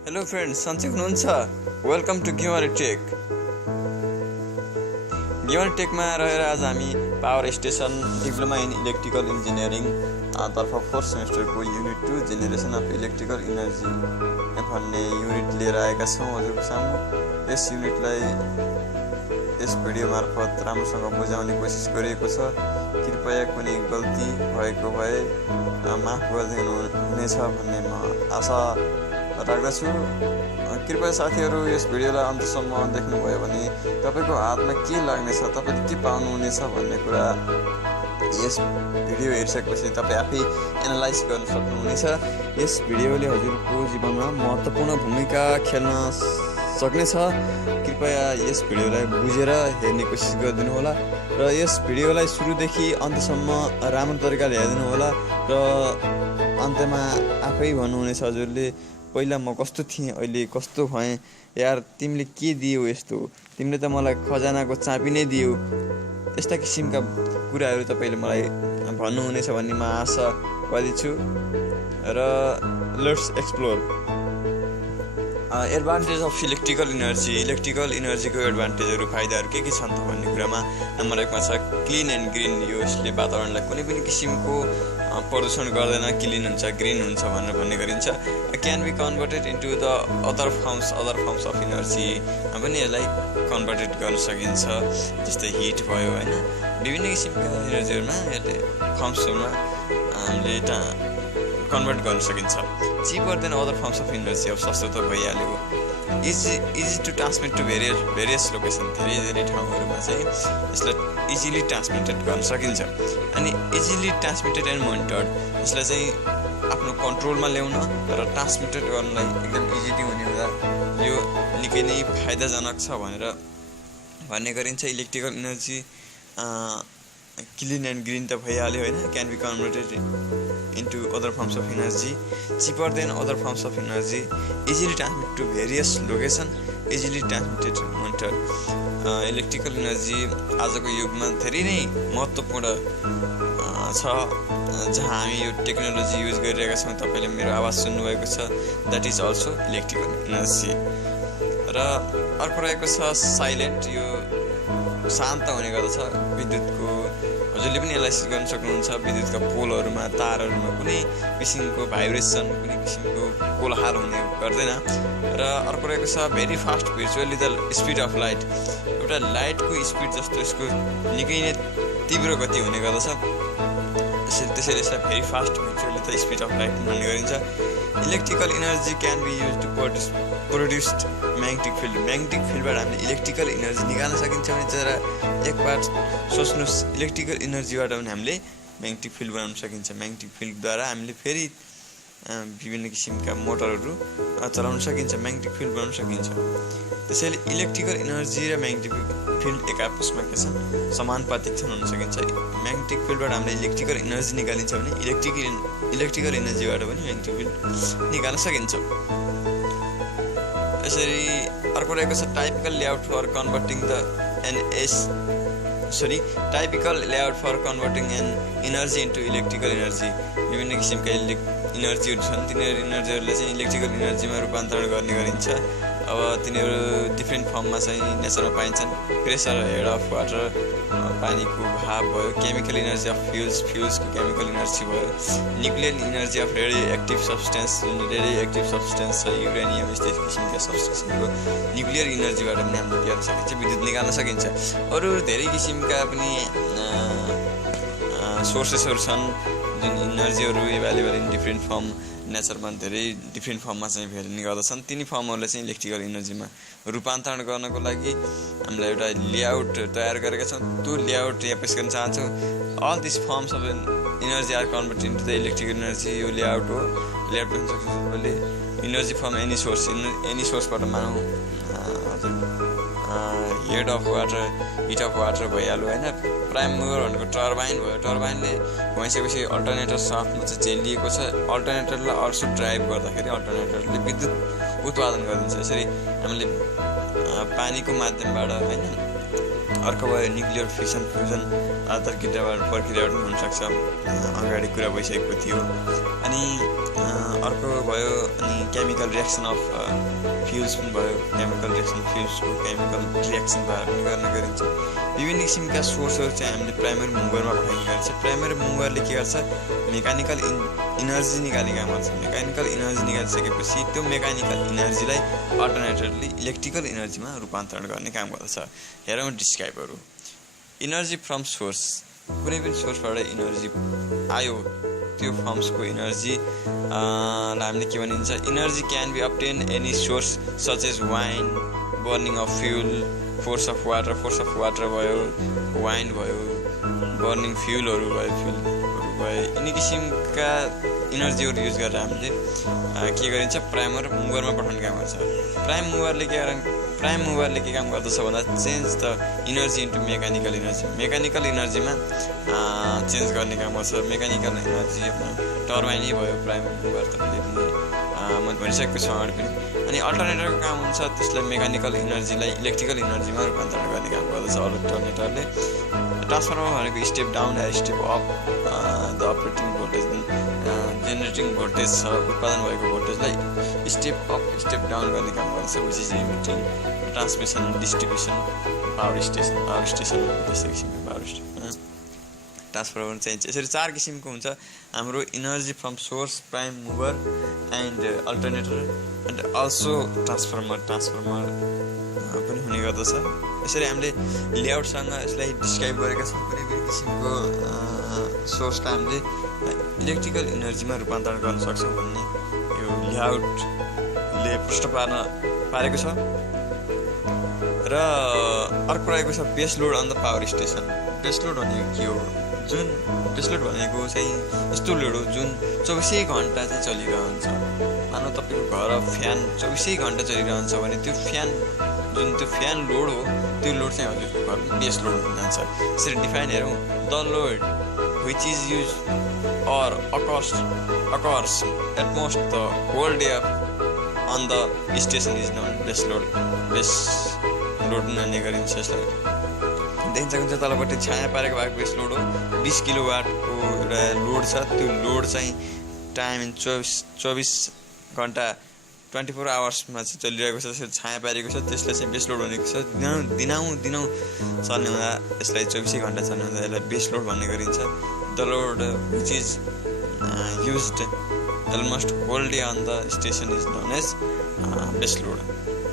Hello friends, सन्चै हुनुहुन्छ? Welcome to Uniya tech. युनिय टेकमा रहेर आज हामी power station diploma in electrical engineering तर्फ 4th सेमेस्टरको unit 2 generation of electrical energy भन्ने युनिट लिएर आएका छौँ हजुरको सामु। यस युनिटलाई यस भिडियो मार्फत राम्रोसँग बुझाउने कोसिस गरिएको छ। कृपया कुनै गल्ती भएको भए माफ गरिदिनु हुनेछ भन्ने म आशा राख्दछु। कृपया साथीहरू यस भिडियोलाई अन्तसम्म देख्नुभयो भने तपाईँको हातमा के लाग्नेछ, तपाईँले के पाउनुहुनेछ भन्ने कुरा यस भिडियो हेरिसकेपछि तपाईँ आफै एनालाइज गर्न सक्नुहुनेछ। यस भिडियोले हजुरको जीवनमा महत्त्वपूर्ण भूमिका खेल्न सक्नेछ। कृपया यस भिडियोलाई बुझेर हेर्ने कोसिस गरिदिनु होला र यस भिडियोलाई सुरुदेखि अन्तसम्म राम्रो तरिकाले हेरिदिनु होला र अन्त्यमा आफै भन्नुहुनेछ हजुरले पहिला म कस्तो थिएँ, अहिले कस्तो भएँ, यार तिमीले के दियौ यस्तो, तिमीले त मलाई खजानाको चाबी नै दियौ। यस्ता किसिमका कुराहरू तपाईँले मलाई भन्नुहुनेछ भन्ने म आशावादी छु। र let's explore advantage of electrical इनर्जीको एडभान्टेजहरू फाइदाहरू के छन् त भन्ने कुरामा नम्बर 1 मा छ क्लिन एन्ड ग्रिन। यसले वातावरणलाई कुनै पनि किसिमको प्रदूषण गर्दैन, क्लिन हुन्छ, ग्रिन हुन्छ भनेर भन्ने गरिन्छ। Can be converted into the other forms of energy पनि यसलाई कन्भर्टेड गर्न सकिन्छ। जस्तै हिट भयो होइन, विभिन्न किसिमका इनर्जीहरूमा यसले फर्म्सहरूमा हामीले कन्भर्ट गर्न सकिन्छ। Cheaper than other forms of energy, अब सस्तो त भइहाल्यो। Easy to transmit to various location, धेरै ठाउँहरूमा चाहिँ यसलाई इजिली ट्रान्समिटेड गर्न सकिन्छ। अनि इजिली ट्रान्समिटेड एन्ड मोनिटर्ड, यसलाई चाहिँ आफ्नो कन्ट्रोलमा ल्याउन र ट्रान्समिटेड गर्नलाई एकदम इजिली हुने हुँदा यो निकै नै फाइदाजनक छ भनेर भन्ने गरिन्छ। Electrical energy clean and green त भइहाल्यो होइन। Can be converted into other forms of energy, cheaper than other forms of energy, easily transmit to various location, easily transmitted monitor. Electrical energy आजको युगमा धेरै नै महत्त्वपूर्ण छ, जहाँ हामी यो टेक्नोलोजी युज गरिरहेका छौँ। तपाईँले मेरो आवाज सुन्नुभएको छ, that is also electrical energy. र अर्को रहेको छ साइलेन्ट, यो शान्त हुने गर्दछ। विद्युतको हजुरले पनि एनालाइसिस गर्न सक्नुहुन्छ। विद्युतका पोलहरूमा, तारहरूमा कुनै किसिमको भाइब्रेसन, कुनै किसिमको कोलाहल हुने गर्दैन। र अर्को रहेको छ very fast, visually the speed of light. एउटा लाइटको स्पिड जस्तो यसको निकै नै तीव्र गति हुने गर्दछ। त्यसैले यसलाई very fast, visually the speed of light भन्ने गरिन्छ। Electrical energy can be use to produced magnetic field. Magnetic फिल्डबाट हामीले इलेक्ट्रिकल इनर्जी निकाल्न सकिन्छ भने जरा एकबार सोच्नुहोस्, इलेक्ट्रिकल इनर्जीबाट पनि हामीले म्याग्नेटिक फिल्ड बनाउन सकिन्छ। म्याग्नेटिक फिल्डद्वारा हामीले फेरि विभिन्न किसिमका मोटरहरू चलाउन सकिन्छ, म्याग्नेटिक फिल्ड बनाउन सकिन्छ। त्यसैले इलेक्ट्रिकल इनर्जी र म्याग्नेटिक फिल्ड एक आपसमा के छन्, समानुपातिक छन् हुन सकिन्छ। म्याग्नेटिक फिल्डबाट हामीले इलेक्ट्रिकल इनर्जी निकालिन्छ भने इलेक्ट्रिकल इनर्जीबाट पनि म्याग्नेटिक फिल्ड निकाल्न सकिन्छ। यसरी अर्को रहेको छ typical layout for converting an energy into electrical energy. विभिन्न किसिमका इनर्जीहरू छन्, तिनीहरू इनर्जीहरूलाई चाहिँ इलेक्ट्रिकल इनर्जीमा रूपान्तरण गर्ने गरिन्छ। अब तिनीहरू डिफ्रेन्ट फर्ममा चाहिँ नेचरमा पाइन्छन्। प्रेसर, हेड अफ वाटर, पानीको भाप भयो, केमिकल इनर्जी अफ फ्युल्सको केमिकल इनर्जी भयो, nuclear energy of radio active substance छ, युरेनियम यस्तै किसिमका सब्सटेन्सहरूको न्युक्लियर इनर्जीबाट पनि हामीले गर्न सकिन्छ, विद्युत निकाल्न सकिन्छ। अरू धेरै किसिमका पनि सोर्सेसहरू छन् जुन इनर्जीहरू एभाइलेबल इन डिफ्रेन्ट फर्म, नेचरमा धेरै डिफ्रेन्ट फर्ममा चाहिँ भेट्ने गर्दछन्। तिनी फर्महरूलाई चाहिँ इलेक्ट्रिकल इनर्जीमा रूपान्तरण गर्नको लागि हामीले एउटा लेआउट तयार गरेका छौँ। त्यो लेआउट यहाँ पेश गर्न चाहन्छौँ। All this forms of energy are converted into the electrical energy. यो लेआउट हो, लेआउट गर्न सक्छ तपाईँले। इनर्जी फ्रम एनी सोर्सबाट मानौँ हजुर, head of water, heat of water भइहाल्यो होइन। प्राइम मुभर भनेको टर्बाइन भयो, टर्बाइनले घुमाइसकेपछि अल्टरनेटर साथमा चाहिँ चेलिएको छ। अल्टरनेटरलाई अल्सो ड्राइभ गर्दाखेरि अल्टरनेटरले विद्युत उत्पादन गरिदिन्छ। यसरी हामीले पानीको माध्यमबाट होइन अर्को भयो न्युक्लियर फिसन फ्युजन प्रक्रियाबाट हुनसक्छ, अगाडि कुरा भइसकेको थियो। अनि अर्को भयो अनि केमिकल रियाक्सन अफ फ्युल्स पनि भयो, केमिकल रियाक्सन फ्युल्सको केमिकल रियाक्सन पनि गर्न गरिन्छ। विभिन्न किसिमका सोर्सहरू चाहिँ हामीले प्राइमरी मुभरमा पठाइने गरिन्छ। प्राइमरी मुभरले के गर्छ, मेकानिकल इनर्जी निकाल्ने काम गर्छ। मेकानिकल इनर्जी निकालिसकेपछि त्यो मेकानिकल इनर्जीलाई अल्टरनेटिभली इलेक्ट्रिकल इनर्जीमा रूपान्तरण गर्ने काम गर्दछ। हेरौँ डिस्क्राइबहरू। इनर्जी फ्रम सोर्स, कुनै पनि सोर्सबाट इनर्जी आयो, त्यो फर्म्सको इनर्जी हामीले के भनिन्छ, energy can be obtain any source such as wind, burning of fuel, force of water भयो, वाइन भयो, बर्निङ फ्युलहरू भयो, यिनी किसिमका इनर्जीहरू युज गरेर हामीले के गरिन्छ, प्राइमर मुभरमा पठाउने काम गर्छ। प्राइम मुभरले के काम गर्दछ भन्दा change the energy into mechanical energy, mechanical इनर्जीमा चेन्ज गर्ने काम गर्छ। मेकानिकल इनर्जी टर्बाइनै भयो प्राइम मुभर, तपाईँले पनि मैले भनिसकेको छु अगाडि पनि। अनि अल्टरनेटरको काम हुन्छ त्यसलाई मेकानिकल इनर्जीलाई इलेक्ट्रिकल इनर्जीमा रूपान्तरण गर्ने काम गर्दछ अल्टरनेटरले। ट्रान्सफर्मर भनेको step down yeah step up the operating voltage, generating voltage छ, उत्पादन भएको भोल्टेजलाई स्टेप अप स्टेप डाउन गर्ने काम गर्छ। Which is emitting transmission distribution power station त्यस्तै किसिमको पावर स्टेसन। ट्रान्सफर्मर चाहिन्छ। यसरी 4 किसिमको हुन्छ हाम्रो energy from source, prime mover and alternator and also transformer पनि हुने गर्दछ। यसरी हामीले लेआउटसँग यसलाई डिस्क्राइब गरेका छौँ। कुनै पनि किसिमको सोर्सलाई हामीले इलेक्ट्रिकल इनर्जीमा रूपान्तरण गर्न सक्छौँ भन्ने यो लेआउटले पुष्ट पारेको छ। र अर्को रहेको छ base load on the power station. Base load भनेको के हो, जुन बेस लोड भनेको चाहिँ यस्तो लोड हो जुन 24 घन्टा चाहिँ चलिरहन्छ। मानव तपाईँको घर फ्यान 24 घन्टा चलिरहन्छ भने त्यो फ्यान लोड हो, त्यो लोड चाहिँ हजुरको घरमा बेस लोड हुन जान्छ। यसरी डिफाइन हेरौँ, the load which is used or occurs at most the whole day on the station is known base load भन्ने गरिन्छ। यसलाई देखिन्छ तलपट्टि छाया पारेको भएको बेस लोड हो। 20 किलोवाटको एउटा लोड छ, त्यो लोड चाहिँ टाइम 24 घन्टा 24 आवर्समा चाहिँ चलिरहेको छ, त्यसले छाया पारेको छ, त्यसलाई चाहिँ बेस लोड भनेको छ। दिनौँ चल्ने हुँदा यसलाई 24 घन्टा चल्ने हुँदा यसलाई बेस लोड भन्ने गरिन्छ। The load which is used almost whole day on the station is known as base load.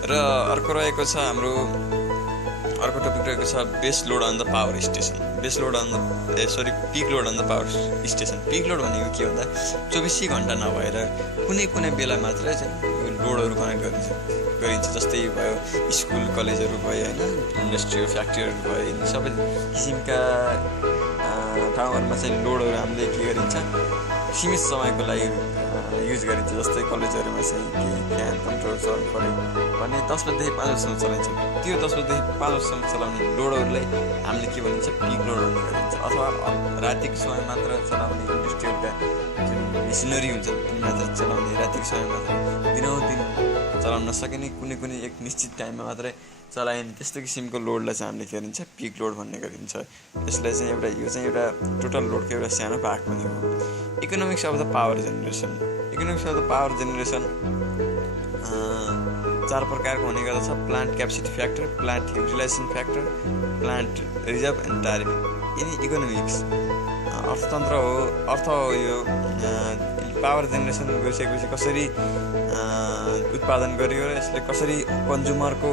र अर्को रहेको छ हाम्रो अर्को टपिक रहेको छ base load on the power station. Peak load on the power station. Peak load भनेको के भन्दा 24 घन्टा नभएर कुनै बेला मात्रै चाहिँ लोडहरू कनेक्ट गरिन्छ। जस्तै भयो स्कुल कलेजहरू भयो होइन, इन्डस्ट्री फ्याक्ट्रीहरू भयो, यिनी सबै किसिमका ठाउँहरूमा चाहिँ लोडहरू हामीले के गरिन्छ, सीमित समयको लागि युज गरिन्छ। जस्तै कलेजहरूमा चाहिँ केही फ्यान कन्ट्रोल चल्नु पऱ्यो भने 10 बजेदेखि 5 बजीसम्म चलाइन्छ। त्यो 10 बजेदेखि 5 बजीसम्म चलाउने लोडहरूलाई हामीले के भनिन्छ, पिक लोड भन्ने गरिन्छ। अथवा रातिको समय मात्र चलाउने इन्डस्ट्रीहरूका जुन मेसिनरी हुन्छ ती मात्र चलाउने, रातिको समय मात्र, दिनौदिन चलाउन नसकिने कुनै एक निश्चित टाइममा मात्रै चलाइने त्यस्तो किसिमको लोडलाई चाहिँ हामीले के गरिन्छ, पिक लोड भन्ने गरिन्छ। यसलाई चाहिँ यो चाहिँ एउटा टोटल लोडको एउटा सानो भाग पनि हो। Economics of the power generation. Economics of the power generation 4 प्रकारको हुने गर्दछ। Plant capacity factor, plant utilisation factor, plant reserve and tariff. यिनी इकोनोमिक्स अर्थतन्त्र हो। अर्थ हो यो पावर जेनेरेसन गरिसकेपछि कसरी उत्पादन गरियो र यसले कसरी कन्ज्युमरको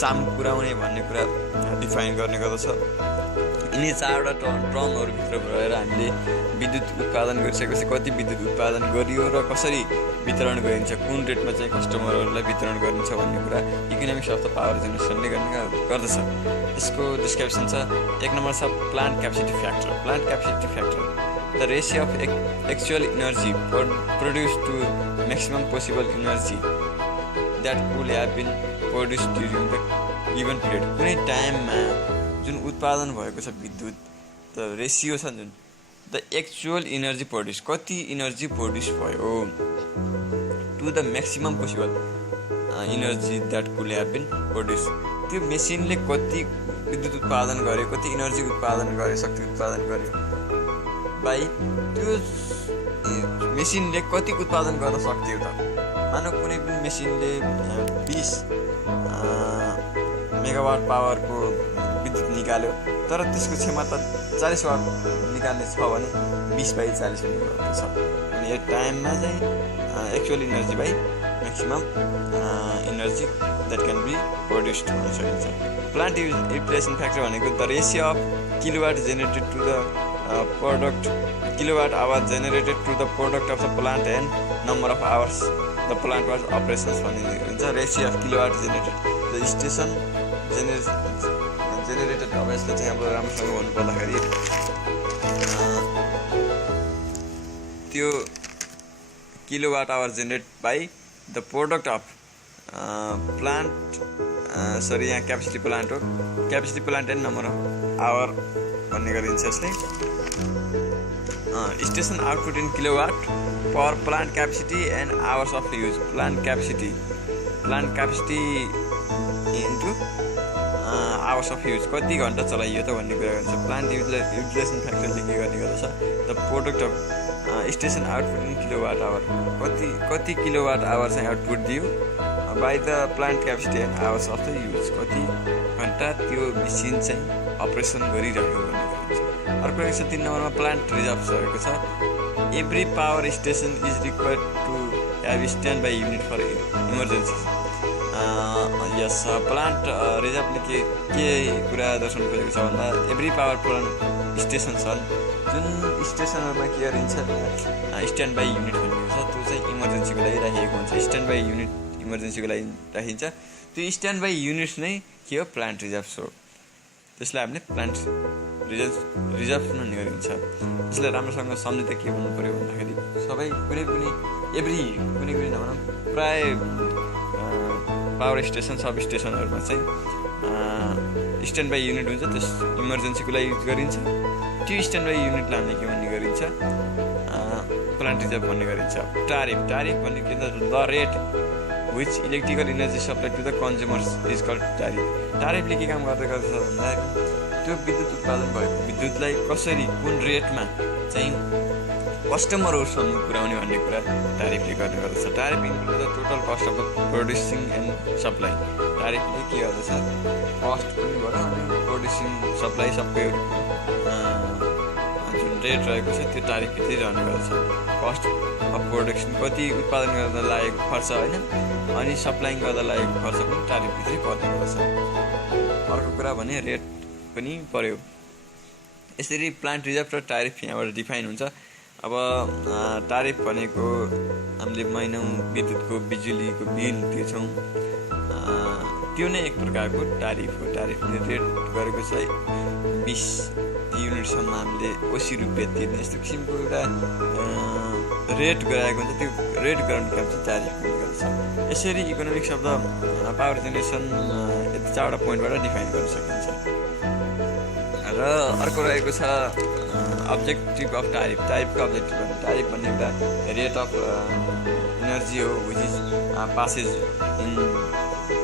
सामु पुर्याउने भन्ने कुरा डिफाइन गर्ने गर्दछ। यिनी 4वटा टर्महरूभित्र रहेर हामीले विद्युत उत्पादन गरिसकेपछि कति विद्युत उत्पादन गरियो र कसरी वितरण गरिन्छ, कुन रेटमा चाहिँ कस्टमरहरूलाई वितरण गरिन्छ भन्ने कुरा इकोनोमिक्स अफ द पावर जेनेरेसनले गर्दछ। यसको डिस्क्रिप्सन छ। 1 नम्बर छ plant capacity factor. Plant capacity factor the ratio of actual energy produce to maximum possible energy that could have been produce during the given period. कुनै टाइममा जुन उत्पादन भएको छ विद्युत, द रेसियो छ जुन द एक्चुअल इनर्जी प्रोड्युस, कति इनर्जी प्रोड्युस भयो to the maximum possible energy that could have been produce, त्यो मेसिनले कति विद्युत उत्पादन गर्यो, कति इनर्जी उत्पादन गर्यो, शक्ति उत्पादन गर्यो भाइ, त्यो मेसिनले कति उत्पादन गर्न सक्थ्यो त? मानौ कुनै पनि मेसिनले 20 मेगावाट पावरको विद्युत निकाल्यो, तर त्यसको क्षमता 40 वाट निकाल्ने छ भने 20/40 हुनुपर्छ। अनि यो टाइममा चाहिँ actual energy by maximum energy that can be produced हुन सकिन्छ। प्लान्ट युटिलाइजेसन फ्याक्टर भनेको the ratio of kilowatt generated to the product, kilowatt hour generated to the product of the plant and number of hours the plant was operations भन्ने हुन्छ। Ratio of kilowatt generated the station generated. अब यसलाई चाहिँ अब राम्रोसँग भन्नुपर्दाखेरि त्यो kilowatt hour generate by the product of plant, sorry यहाँ क्यापेसिटी प्लान्ट हो, capacity plant and number of hour भन्ने गरिन्छ यसलाई। Station output in kilowatt per plant capacity and hours of use. Plant capacity into hours of use, कति घन्टा चलाइयो त भन्ने कुरा गर्छ। प्लान्ट युटिलाइजेसन फ्याक्टरले के गर्ने गर्दछ, the product of station output in kilowatt hour, कति किलोवाट आवर चाहिँ आउटपुट दियो by the plant capacity and hours of the use, कति घन्टा त्यो मेसिन चाहिँ अपरेसन गरिरहेको भन्ने गरिन्छ। अर्को रहेको छ 3 नम्बरमा प्लान्ट रिजर्भ रहेको छ। Every power station is required to have stand by unit for emergency. यस प्लान्ट रिजर्भले के कुरा दर्शाउनु खोजेको छ भन्दा एभ्री पावर प्लान्ट स्टेसन छन् जुन स्टेसनहरूमा के गरिन्छ, स्ट्यान्ड बाई युनिट भनेको छ, त्यो चाहिँ इमर्जेन्सीको लागि राखिएको हुन्छ। स्ट्यान्ड बाई युनिट इमर्जेन्सीको लागि राखिन्छ। त्यो स्ट्यान्ड बाई युनिट नै के हो, प्लान्ट रिजर्भ हो। त्यसलाई हामीले प्लान्ट रिजर्भ भन्ने गरिन्छ। यसलाई राम्रोसँग सम्झिँदा के भन्नु पऱ्यो भन्दाखेरि सबै कुनै पनि नभनौँ प्राय पावर स्टेसन सब स्टेसनहरूमा चाहिँ स्ट्यान्ड बाई युनिट हुन्छ, त्यस इमर्जेन्सीको लागि युज गरिन्छ। त्यो स्ट्यान्ड बाई युनिटलाई हामीले के भन्ने गरिन्छ, प्लान्ट रिजर्भ भन्ने गरिन्छ। टारिफ भन्ने के त, the rate which electrical energy supply to the consumers is called tariff. टारिफले के काम गर्छ भन्दाखेरि त्यो विद्युत उत्पादन भएको विद्युतलाई कसरी कुन रेटमा चाहिँ कस्टमरहरूसम्म पुर्याउने भन्ने कुरा टारिफले गर्ने गर्दछ। Tariff include the total cost of producing and supply. टारिफले के गर्दछ, कस्ट पनि भयो अनि प्रोड्युसिङ सप्लाई सबै जुन रेट रहेको छ त्यो टारिफभित्रै रहने गर्दछ। कस्ट अफ प्रोडक्सन कति उत्पादन गर्दा लागेको खर्च होइन, अनि सप्लाइङ गर्दा लागेको खर्च पनि टारिफभित्रै पर्ने गर्दछ। अर्को कुरा भने रेट पनि पर्यो। यसरी प्लान्ट रिजर्भ र टारिफ यहाँबाट डिफाइन हुन्छ। अब टारिफ भनेको हामीले महिनौ विद्युतको बिजुलीको बिल तिर्छौँ, त्यो नै एक प्रकारको टारिफ हो। टारिफले रेट गरेको छ 20 युनिटसम्म हामीले 80 रुपियाँ तिर्ने, यस्तो किसिमको एउटा रेट गराएको हुन्छ। त्यो रेट गराउने काम चाहिँ टारिफ गर्छ। यसरी इकोनोमिक शब्द पावर जेनेरेसन यति 4वटा पोइन्टबाट डिफाइन गर्न सकिन्छ। र अर्को रहेको छ अब्जेक्टिभ अफ टारिफ। टारिफको अब्जेक्टिभ भन्ने एउटा रेट अफ इनर्जी हो which is passage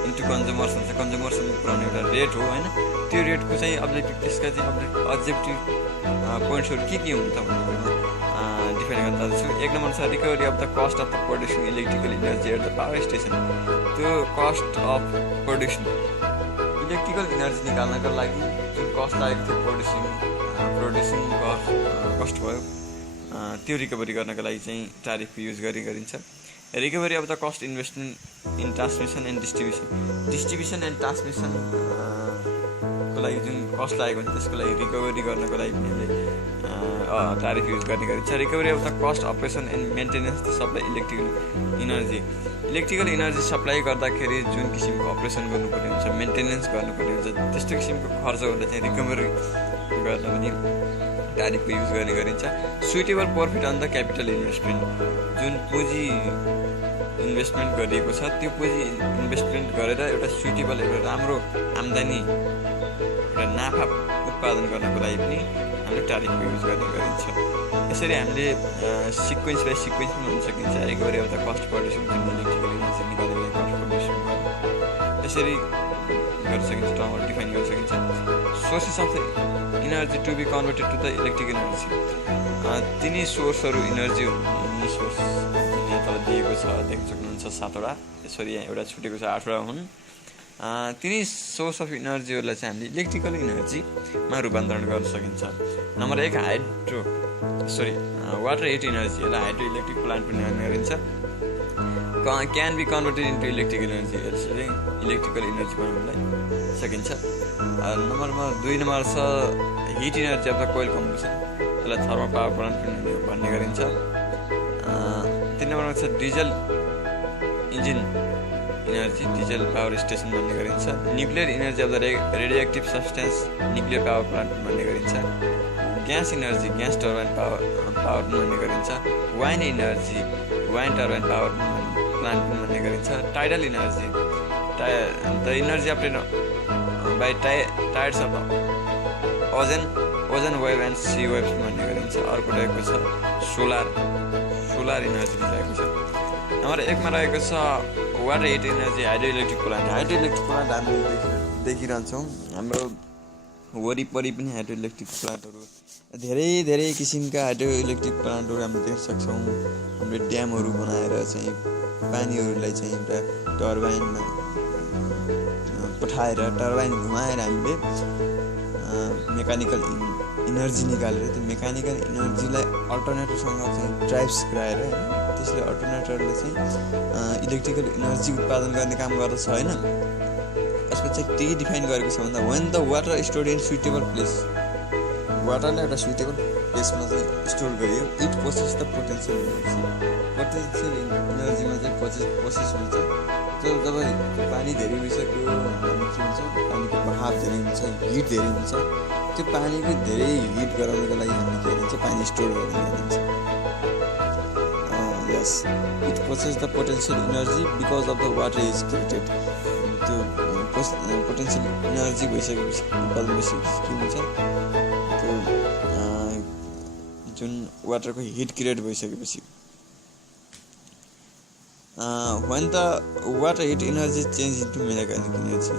into consumers हुन्छ। कन्ज्युमर्सम्म पुऱ्याउने एउटा रेट हो होइन। त्यो रेटको चाहिँ अब्जेक्टिभ, त्यसका चाहिँ अब्जेक्टिभ पोइन्ट्सहरू के हुन् त भन्ने डिफाइन गर्न चाहन्छु। 1 नम्बर छ recovery of the cost of the producing electrical energy at the power station. त्यो cost of production electrical energy निकाल्नको लागि जुन कस्ट लागेको थियो प्रोड्युसिङ कस्ट भयो, त्यो रिकभरी गर्नको लागि चाहिँ टारिफको युज गरिन्छ। Recovery of the cost investment in transmission and distribution and ट्रान्समिसनको लागि जुन कस्ट लागेको हुन्छ त्यसको लागि रिकभरी गर्नको लागि हामीले टारिफ युज गर्ने गरिन्छ। Recovery of the cost operation and maintenance the supply electrical energy supply गर्दाखेरि जुन किसिमको अपरेसन गर्नुपर्ने हुन्छ, मेन्टेनेन्स गर्नुपर्ने हुन्छ, त्यस्तो किसिमको खर्चहरूलाई चाहिँ रिकभरी गर्न पनि टारिफको युज गर्ने गरिन्छ। Suitable profit on the capital investment, जुन पुँजी इन्भेस्टमेन्ट गरिएको छ त्यो पुँजी इन्भेस्टमेन्ट गरेर एउटा सुइटेबल एउटा राम्रो आम्दानी एउटा नाफा उत्पादन गर्नको लागि पनि हामीले टारिफको युज गर्ने गरिन्छ। यसरी हामीले सिक्वेन्स बाई सिक्वेन्स पनि हुन सकिन्छ। Recovery of the cost producing जुन इलेक्ट्रिकल इनर्जी निकाल्ने कस्ट प्रोड्युसिङ, यसरी गर्न सकिन्छ, टर्महरू डिफाइन गर्न सकिन्छ। Sources of the energy to be converted to the electric energy, तिनी सोर्सहरू इनर्जी हुने सोर्स यहाँ तल दिएको छ, देख्न सक्नुहुन्छ 7वटा, सरी यहाँ एउटा छुटेको छ 8वटा हुन्। तिनी सोर्स अफ इनर्जीहरूलाई चाहिँ हामीले इलेक्ट्रिकल इनर्जीमा रूपान्तरण गर्न सकिन्छ। नम्बर 1 वाटर हिट इनर्जी, यसलाई हाइड्रो इलेक्ट्रिक प्लान्ट पनि भन्ने गरिन्छ। Can be converted into electric energy, यसले इलेक्ट्रिकल इनर्जी बनाउनलाई सकिन्छ। नम्बरमा 2 नम्बर छ heat energy of the coal combustion, यसलाई थर्मल पावर प्लान्ट पनि भन्ने गरिन्छ। 3 नम्बरमा छ diesel engine energy, diesel power station भन्ने गरिन्छ। Nuclear energy of the radio active substance, nuclear power plant भन्ने गरिन्छ। Gas energy, gas turbine power भन्ने गरिन्छ। Wind energy, wind turbine power plant भन्ने गरिन्छ। Tidal energy, the energy obtain by tides of ocean wave and sea waves भन्ने गरिन्छ। अर्को रहेको छ सोलर इनर्जी रहेको छ। नम्बर 1 मा रहेको छ water heat energy hydro electric plant. Hydro electric plant हामीले देखिरहन्छौँ, हाम्रो वरिपरि पनि हाइड्रो इलेक्ट्रिक प्लान्टहरू धेरै किसिमका हाइड्रो इलेक्ट्रिक प्लान्टहरू हामीले देख्न सक्छौँ। हामीले ड्यामहरू बनाएर चाहिँ पानीहरूलाई चाहिँ एउटा टर्बाइनमा पठाएर टर्बाइन घुमाएर हामीले मेकानिकल इनर्जी निकालेर त्यो मेकानिकल इनर्जीलाई अल्टरनेटरसँग चाहिँ ड्राइभ्स गराएर त्यसले अल्टरनेटरले चाहिँ इलेक्ट्रिकल इनर्जी उत्पादन गर्ने काम गर्दछ होइन। यसमा चाहिँ के डिफाइन गरेको छ भन्दा when the water stored in suitable place, वाटरलाई एउटा सुइटेबल प्लेसमा चाहिँ स्टोर गरियो, इट प्रोसेस द पोटेन्सियल इनर्जीमा चाहिँ प्रोसेस हुन्छ। जब पानी धेरै भइसक्यो भने के हुन्छ, पानीको बहाव धेरै हुन्छ, हिट धेरै हुन्छ, त्यो पानीको धेरै हिट गराउनको लागि हामीले के गरिन्छ, पानी स्टोर गर्ने गरिन्छ। यस, it process the potential energy because of the water is created. त्यो पोटेन्सियल इनर्जी भइसकेपछि उत्पादन भइसकेपछि के हुन्छ, त्यो जुन वाटरको हिट क्रिएट भइसकेपछि when the water heat energy change into mechanical energy,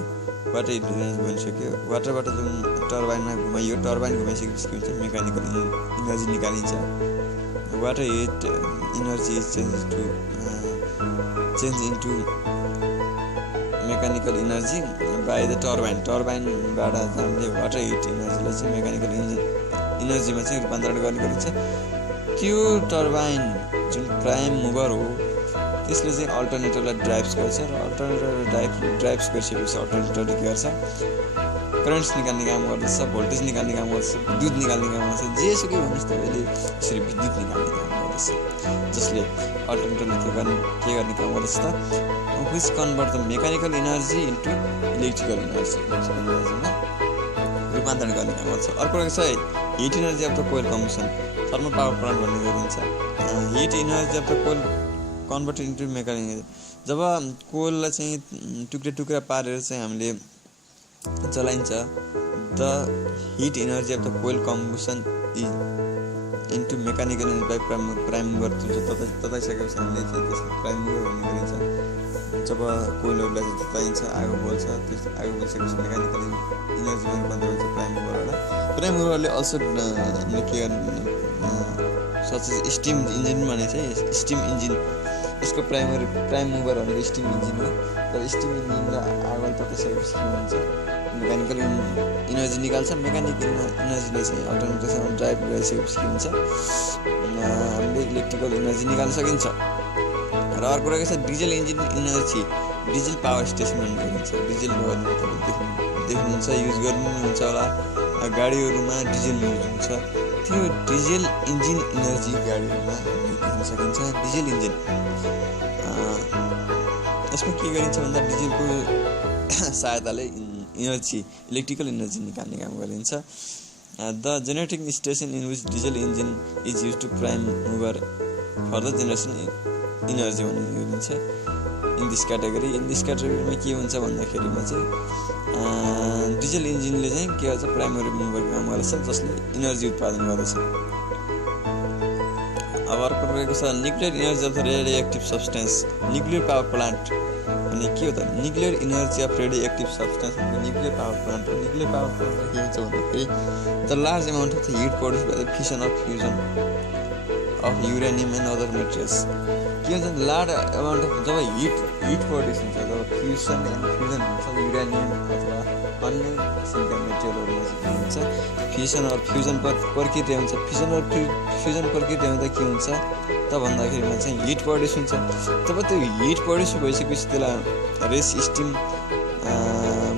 water heat energy भनिसक्यो। वाटरबाट जुन टर्बाइनमा घुमाइयो, टर्बाइन घुमाइसकेपछि के हुन्छ, मेकानिकल इनर्जी निकालिन्छ। Water heat energy is change into mechanical energy by the टर्बाइनबाट हामीले वाटर हिट इनर्जीलाई चाहिँ मेकानिकल इनर्जीमा चाहिँ रूपान्तरण गर्ने गरिन्छ। त्यो टर्बाइन जुन प्राइम मुभर हो त्यसले चाहिँ अल्टरनेटरलाई ड्राइभ्स गर्छ र अल्टरनेटरलाई ड्राइभ्स गरिसकेपछि अल्टरनेटरले के गर्छ, करेन्ट्स निकाल्ने काम गर्दछ, भोल्टेज निकाल्ने काम गर्दछ, विद्युत निकाल्ने काम गर्दछ, जेसुकै भन्नुहोस् तपाईँले यसरी विद्युत निकाल्ने काम गर्दछ, जसले अल्टरनेटरले के गर्ने काम गर्दछ त, which convert the mechanical energy into electrical इनर्जीमा रूपान्तरण गर्ने काम गर्छ। अर्को रहेको छ heat energy of the coal combustion, thermal power plant भन्ने गरिन्छ। Heat energy of the coal converted into mechanical, जब कोइललाई चाहिँ टुक्रा पारेर चाहिँ हामीले चलाइन्छ, the heat energy of the coal combustion is into mechanical energy by prime mover तताइसकेपछि हामीले चाहिँ त्यसको प्राइम मुभर भन्ने गरिन्छ। जब कोइलहरूलाई चाहिँ तताइन्छ, आगो बल्छ, त्यस आगो बलिसकेपछि मेकानिकल इनर्जीमा रूपान्तरण हुन्छ प्राइम मुभरबाट। प्राइम मुभरले अल्सो के गर्ने सच स्टिम इन्जिन भने चाहिँ स्टिम इन्जिन, यसको प्राइम मुभर भनेको स्टिम इन्जिन हो। तर स्टिम इन्जिनलाई आगोले तताइसकेपछि के हुन्छ, मेकानिकल इनर्जी निकाल्छ। मेकानिकल इनर्जीलाई चाहिँ अल्टरनेटरसँग ड्राइभ गरिसकेपछि के हुन्छ, हामीले इलेक्ट्रिकल इनर्जी निकाल्न सकिन्छ। र अर्को रहेको छ diesel engine energy, diesel power station भन्ने हुन्छ। डिजल देख्नुहुन्छ, युज गर्नुहुन्छ होला, गाडीहरूमा डिजल युज हुन्छ, त्यो डिजल इन्जिन इनर्जी गाडीहरूमा देख्न सकिन्छ। डिजल इन्जिन यसमा के गरिन्छ भन्दा डिजलको सहायताले इनर्जी इलेक्ट्रिकल इनर्जी निकाल्ने काम गरिन्छ। The generating station in which diesel engine is use to prime mover for the generation energy भन्ने गरिन्छ। इन दिस क्याटेगोरीमा के हुन्छ भन्दाखेरिमा चाहिँ डिजल इन्जिनले चाहिँ के गर्छ, प्राइमरी मुभरको काम गर्छ, जसले इनर्जी उत्पादन गर्दछ। अब अर्को रहेको छ nuclear energy of the radio active substance, nuclear power plant अनि के हो त nuclear energy of radio active substance nuclear power plant हो न्युक्लियर पावर प्लान्टमा के हुन्छ भन्दाखेरि the large amount of the heat produce by the fission of fusion of uranium and other materials के हुन्छ लार्ज एमाउन्ट अफ जब heat produce हुन्छ जब फ्युजन हुन्छ युरेनियम अथवा अन्य किसिमका मेटेरियलहरूमा चाहिँ के हुन्छ फ्युजन प्रक्रिया हुन्छ फ्युजन प्रक्रिया हुँदा के हुन्छ त भन्दाखेरिमा चाहिँ हिट प्रड्युस हुन्छ जब त्यो हिट प्रड्युस भइसकेपछि त्यसलाई रेस स्टिम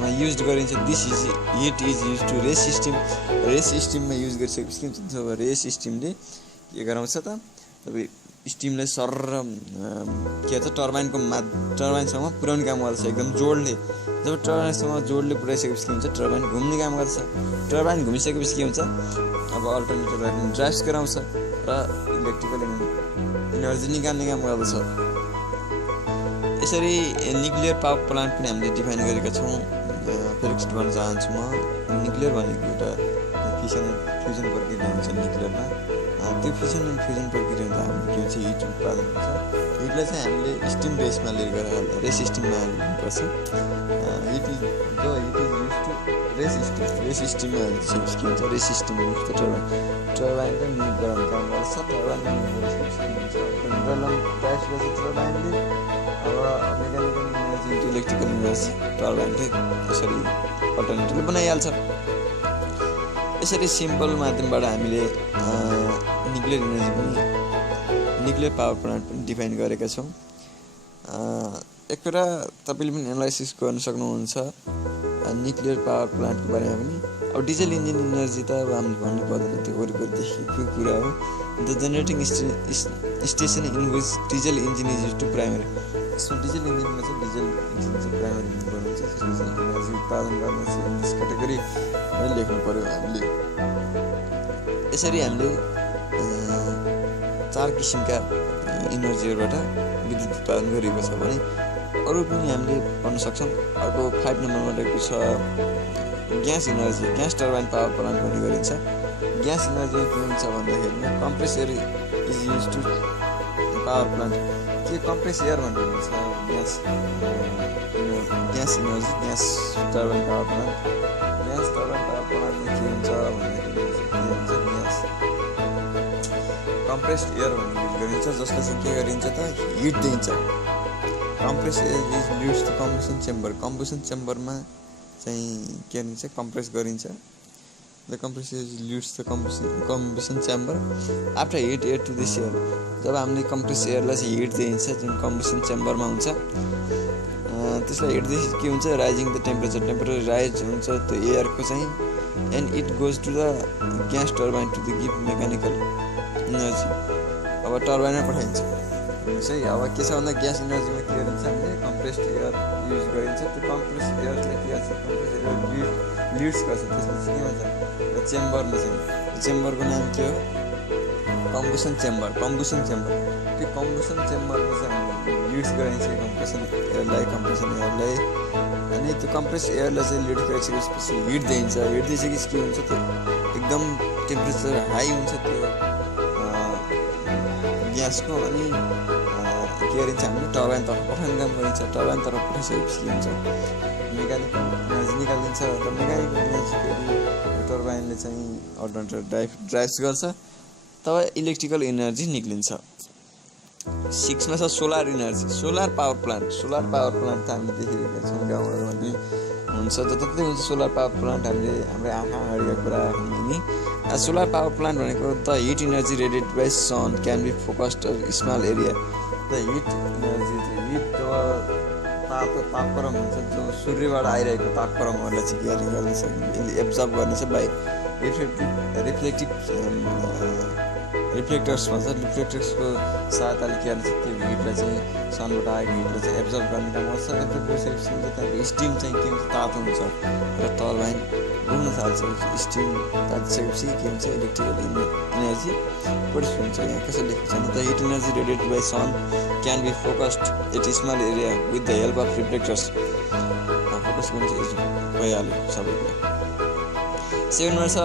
मा युज गरिन्छ this is heat is use to raise स्टिममा युज गरिसकेपछि के हुन्छ जब रेस स्टिमले के गराउँछ त तपाईँ स्टिमलाई सर के भन्छ टर्बाइनसम्म पुर्याउने काम गर्छ एकदम जोडले जब टर्बाइनसम्म जोडले पुऱ्याइसकेपछि के हुन्छ टर्बाइन घुम्ने काम गर्छ टर्बाइन घुमिसकेपछि के हुन्छ अब अल्टरनेटर ड्राइभ्स गराउँछ र इलेक्ट्रिकल इनर्जी निकाल्ने काम गर्दछ यसरी न्युक्लियर पावर प्लान्ट पनि हामीले डिफाइन गरेका छौँ फेरि एक्सप्लेन गर्न चाहन्छु म न्युक्लियर भनेको एउटा फ्युजन प्रक्रिया हुन्छ न्युक्लियरमा त्यो फ्युजन प्रक्रिया हुँदा हामीले के हुन्छ हिट उत्पादन हुन्छ हिटलाई चाहिँ हामीले स्टिम बेसमा लिएर गएर रेस स्टिममा हाल्नुपर्छ heat is use to raise स्टिममा हालिसकेपछि के हुन्छ रेस स्टिम हुन्छ टर्बाइनले मुभ गराउने काम गर्छ टर्बाइनले टर्बाइनले अब mechanical energy into electrical energy टर्बाइनले यसरी अल्टरनेटरले बनाइहाल्छ यसरी सिम्पल माध्यमबाट हामीले न्युक्लियर इनर्जी पनि न्युक्लियर पावर प्लान्ट पनि डिफाइन गरेका छौँ एक कुरा तपाईँले पनि एनालाइसिस गर्न सक्नुहुन्छ न्युक्लियर पावर प्लान्टको बारेमा पनि अब डिजल इन्जिन इनर्जी त अब हामीले भन्नु पर्दैन त्यो वरिपरि देखेको कुरा हो the generating station in which diesel engine is use to primary so diesel इन्जिनमा चाहिँ डिजल इन्जिन चाहिँ प्राइमेरी इन्जिन बनाउँछ इनर्जी उत्पादन गर्ने चाहिँ यस क्याटेगोरी लेख्नु पर्यो हामीले यसरी हामीले 4 किसिमका इनर्जीहरूबाट विद्युत उत्पादन गरिएको छ भने अरू पनि हामीले भन्न सक्छौँ अर्को 5 नम्बरमा रहेको छ gas energy gas turbine power plant भन्ने गरिन्छ ग्यास इनर्जी के हुन्छ भन्दाखेरि compress air is use to power plant के कम्प्रेस एयर भन्ने हुन्छ gas energy gas turbine power plant प्लान्टमा के हुन्छ भन्दाखेरि कम्प्रेस्ड एयर भन्ने युज गरिन्छ जसले चाहिँ के गरिन्छ त हिट दिन्छ compress air is leads to combustion चेम्बरमा चाहिँ के गरिन्छ कम्प्रेस गरिन्छ the compress air leads to combustion chamber after heat air to this air जब हामीले कम्प्रेस एयरलाई चाहिँ हिट दिइन्छ जुन कम्बसन चेम्बरमा हुन्छ त्यसलाई हिट दिएपछि के हुन्छ राइजिङ द टेम्परेचर राइज हुन्छ त्यो एयरको चाहिँ and it goes to the gas turbine to the give mechanical energy अब टर्बाइनमा पठाइन्छ है अब के छ भन्दा ग्यास इनर्जीमा के गरिन्छ हामीले कम्प्रेस्ड एयर युज गरिन्छ त्यो कम्प्रेस्ड एयरलाई के गर्छ कम्प्रेस्ड एयर लिड्स गर्छ त्यसपछि के भन्छ चेम्बरमा चाहिँ चेम्बरको नाम के हो कम्बसन चेम्बर त्यो कम्बसन चेम्बरमा चाहिँ लिड्स गरिन्छ कम्प्रेसन एयरलाई अनि त्यो कम्प्रेस एयरलाई चाहिँ लिड गरिसकेपछि हिट दिइसकेपछि के हुन्छ त्यो एकदम टेम्परेचर हाई हुन्छ त्यो ग्यासको अनि के गरिन्छ हामीले टर्बाइनतर्फ पठाउने काम गरिन्छ टर्बाइनतर्फ पठाइसकेपछि के हुन्छ मेकानिकल इनर्जी निकालिन्छ र मेकानिकल इनर्जी फेरि टर्बाइनले चाहिँ अल्टरनेटर ड्राइभ्स गर्छ तब इलेक्ट्रिकल इनर्जी निक्लिन्छ 6 मा छ solar energy solar power plant त हामीले देखेका छौँ गाउँहरूमा पनि हुन्छ जताततै हुन्छ सोलर पावर प्लान्ट हामीले हाम्रो आँखा अगाडिको कुरा हुने सोलर पावर प्लान्ट भनेको the heat energy radiated by sun can be focused small area the heat energy चाहिँ हिट तापक्रम हुन्छ जो सूर्यबाट आइरहेको तापक्रमहरूलाई चाहिँ क्यारी गर्नेछ एब्जर्ब गर्नेछ बाइ रिफ्लेक्टर्स भन्छ रिफ्लेक्टर्सको सहायताले के गर्छ त्यो हिटलाई चाहिँ सनबाट आएको हिटलाई चाहिँ एब्जर्ब गर्ने काम गर्छ एब्जर्ब गरिसकेपछि त्यहाँको स्टिम चाहिँ के हुन्छ तातो हुन्छ र टर्बाइन घुम्न थाल्छ स्टिम तातिसकेपछि के हुन्छ इलेक्ट्रिकल इनर्जी प्रड्युस हुन्छ यहाँ कसरी लेखेको छ the heat energy radiated by sun can be focused at small area with the help of reflectors focus गर्नु भइहाल्यो सबै कुरा 7 मा छ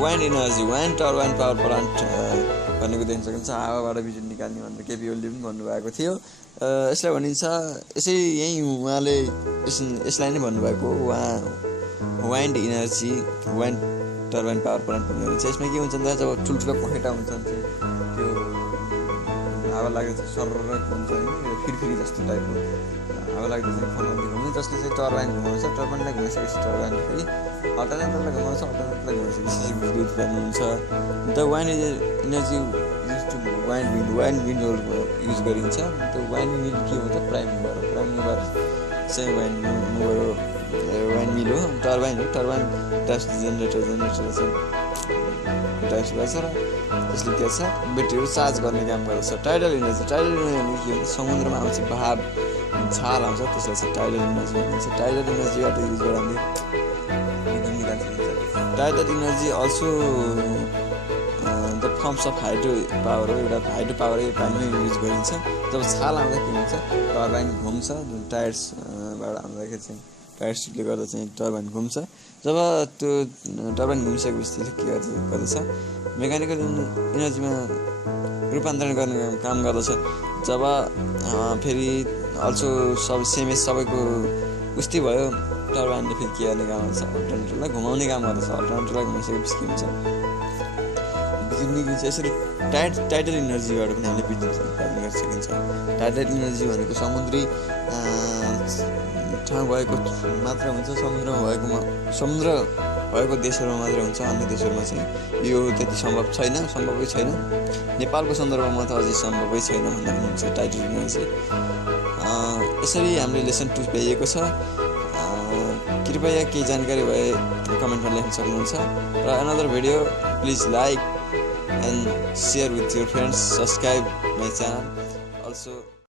wind energy wind turbine power plant भनेको देख्न सकिन्छ। हावाबाट बिजुली निकाल्ने भनेर केपी ओलीले पनि भन्नुभएको थियो। यसलाई भनिन्छ यसै यहीँ उहाँले यसलाई नै भन्नुभएको हो wind energy, wind turbine power plant भन्ने हुन्छ। यसमा के हुन्छ भन्दा जब ठुल्ठुलो पखेटा हुन्छन् चाहिँ त्यो हावा लाग्दा सरर हुन्छ होइन, फिरफिरी जस्तो टाइपको हावा लाग्दा चाहिँ खनाउँदै घुम्ने, जसले चाहिँ टर्बाइन घुमाउँछ। टर्बाइनलाई घुमाइसकेपछि टर्बाइनले फेरि अल्टरनेटरलाई घुमाउँछ, अल्टरनेटरलाई घुमाइसकेपछि विद्युत उत्पादन हुन्छ। The wind energy use to wind विन्डोल युज गरिन्छ। त्यो वाइन्ड मिल के हुन्छ, प्राइम मुभर चाहिँ वाइन्ड मिल हो। टर्बाइन टाइप्स जेनेरेटर चाहिँ टाइप्स गर्छ र त्यसले के छ ब्याट्रीहरू चार्ज गर्ने काम गर्छ। टाइडल इनर्जी के हुन्छ, समुद्रमा आउँछ भाव छाल आउँछ, त्यसलाई चाहिँ टाइडल इनर्जी भनिन्छ। टाइडल इनर्जीबाट युज गराउँदै विद्युत निकाल्न सकिन्छ। Tidal energy also the firms of hydro power हो। एउटा हाइड्रो पावर पानीमै युज गरिन्छ। जब छाल आउँदा के हुन्छ, टर्बाइन घुम्छ, टायर्सबाट आउँदाखेरि चाहिँ टायर्सले गर्दा चाहिँ टर्बाइन घुम्छ। जब त्यो टर्बाइन घुमिसकेपछि के गर्दछ, मेकानिकल इनर्जीमा रूपान्तरण गर्ने काम गर्दछ। जब फेरि अल्सो सबैको उस्तै भयो, टर्बाइनले फेरि के गर्ने काम गर्छ, अल्टरनेटरलाई घुमाउने काम गर्दछ। अल्टरनेटरलाई घुमाइसकेपछि के हुन्छ, विद्युत निक्लिन्छ। यसरी टाइडल इनर्जीबाट पनि हामीले विद्युत उत्पादन गर्न सकिन्छ। टाइडल इनर्जी भनेको समुद्री ठाउँ भएको मात्र हुन्छ, समुद्र भएको देशहरूमा मात्रै हुन्छ। अन्य देशहरूमा चाहिँ यो त्यति सम्भवै छैन। नेपालको सन्दर्भमा त अझै सम्भवै छैन भन्दा पनि हुन्छ टाइडल इनर्जी। यसरी हामीले लेसन 2 भ्याइएको छ। कृपया केही जानकारी भए कमेन्टमा लेख्न सक्नुहुन्छ। र another video please like and share with your friends, subscribe my channel also।